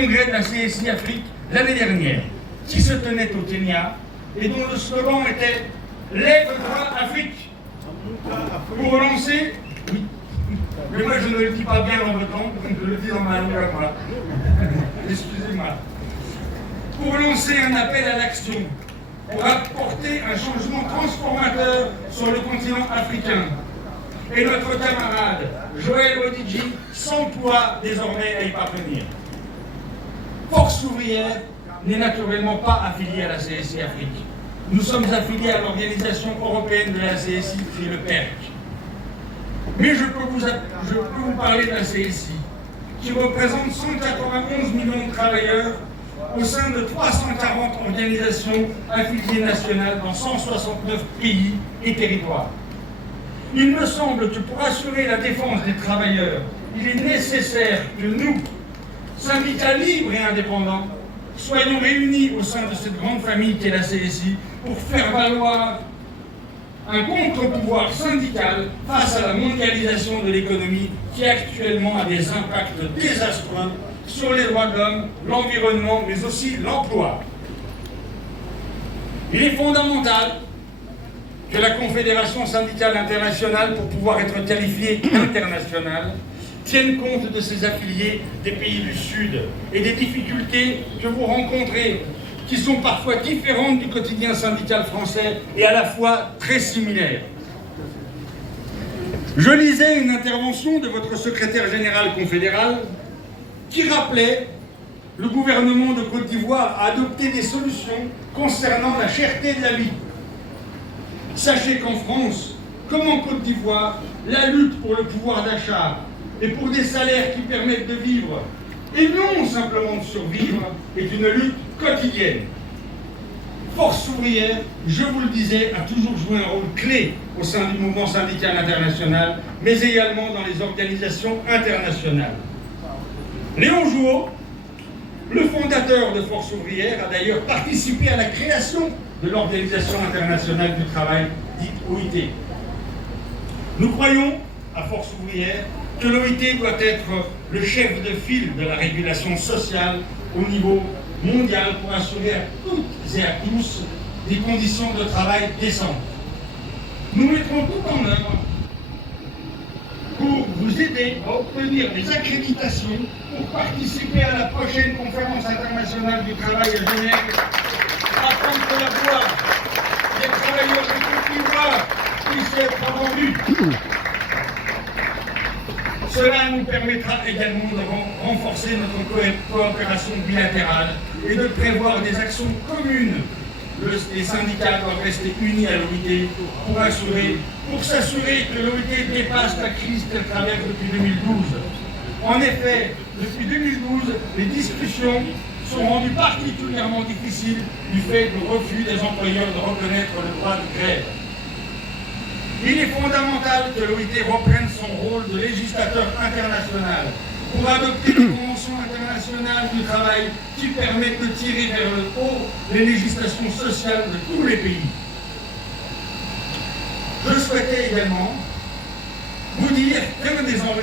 congrès de la CSI Afrique l'année dernière, qui se tenait au Kenya et dont le slogan était « Lève-toi Afrique ». Pour relancer, oui, mais moi je ne le dis pas bien en breton, donc je le dis dans ma langue à moi. Excusez-moi. Pour lancer un appel à l'action, pour apporter un changement transformateur sur le continent africain. Et notre camarade Joël Odidji s'emploie désormais à y parvenir. Force ouvrière n'est naturellement pas affiliée à la CSI Afrique. Nous sommes affiliés à l'Organisation européenne de la CSI, qui est le PERC. Mais je peux vous parler de la CSI, qui représente 191 millions de travailleurs au sein de 340 organisations affiliées nationales dans 169 pays et territoires. Il me semble que pour assurer la défense des travailleurs, il est nécessaire que nous, syndicats libres et indépendants, soyons réunis au sein de cette grande famille qu'est la CSI pour faire valoir un contre-pouvoir syndical face à la mondialisation de l'économie qui actuellement a des impacts désastreux sur les droits de l'homme, l'environnement, mais aussi l'emploi. Il est fondamental que la Confédération syndicale internationale, pour pouvoir être qualifiée internationale, tienne compte de ses affiliés des pays du Sud et des difficultés que vous rencontrez, qui sont parfois différentes du quotidien syndical français et à la fois très similaires. Je lisais une intervention de votre secrétaire général confédéral qui rappelait le gouvernement de Côte d'Ivoire a adopté des solutions concernant la cherté de la vie. Sachez qu'en France, comme en Côte d'Ivoire, la lutte pour le pouvoir d'achat et pour des salaires qui permettent de vivre, et non simplement de survivre, est une lutte quotidienne. Force ouvrière, je vous le disais, a toujours joué un rôle clé au sein du mouvement syndical international, mais également dans les organisations internationales. Léon Jouot, le fondateur de Force ouvrière, a d'ailleurs participé à la création de l'Organisation internationale du travail, dite OIT. Nous croyons, à Force ouvrière, que l'OIT doit être le chef de file de la régulation sociale au niveau mondial pour assurer à toutes et à tous des conditions de travail décentes. Nous mettrons tout en œuvre pour vous aider à obtenir des accréditations pour participer à la prochaine conférence internationale du travail à Genève, afin que la voix des travailleurs de Côte d'Ivoire puisse être entendue. Cela nous permettra également de renforcer notre coopération bilatérale et de prévoir des actions communes. Les syndicats doivent rester unis à l'OIT pour s'assurer que l'OIT dépasse la crise qu'elle traverse depuis 2012. En effet, depuis 2012, les discussions sont rendues particulièrement difficiles du fait du refus des employeurs de reconnaître le droit de grève. Il est fondamental que l'OIT reprenne son rôle de législateur international pour adopter des conventions internationales du travail qui permettent de tirer vers le haut les législations sociales de tous les pays. Je souhaitais également vous dire qu'un des enjeux